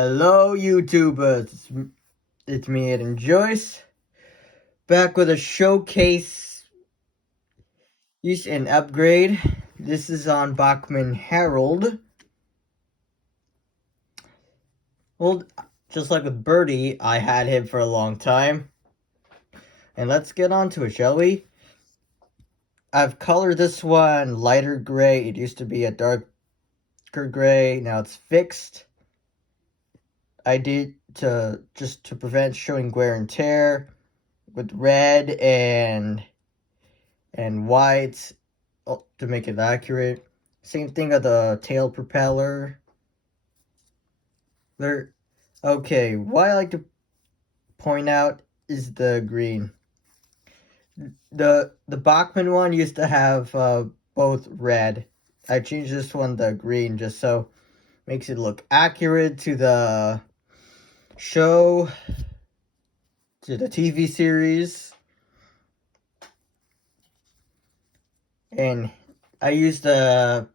Hello, YouTubers. It's me, Ed and Joyce, back with a showcase use and upgrade. This is on Bachmann Harold. Well, just like with Birdie, I had him for a long time. And let's get on to it, shall we? I've colored this one lighter gray. It used to be a darker gray. Now it's fixed. I did to prevent showing wear and tear with red and white to make it accurate. Same thing with the tail propeller. Okay, what I like to point out is the green. The Bachmann one used to have both red. I changed this one to green just so makes it look accurate to the show, to the TV series. And I used a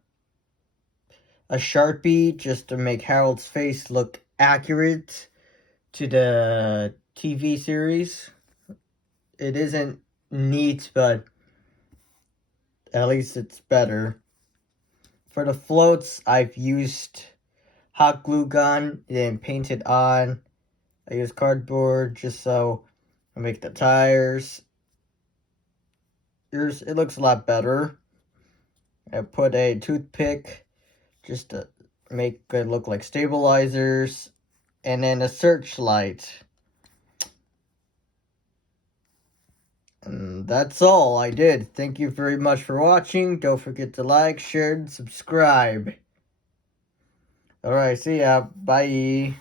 Sharpie just to make Harold's face look accurate to the TV series. It isn't neat, but at least it's better. For the floats, I've used hot glue gun and painted on. I use cardboard just so I make the tires. It looks a lot better. I put a toothpick just to make it look like stabilizers, and then a searchlight. And that's all I did. Thank you very much for watching. Don't forget to like, share, and subscribe. Alright, see ya. Bye.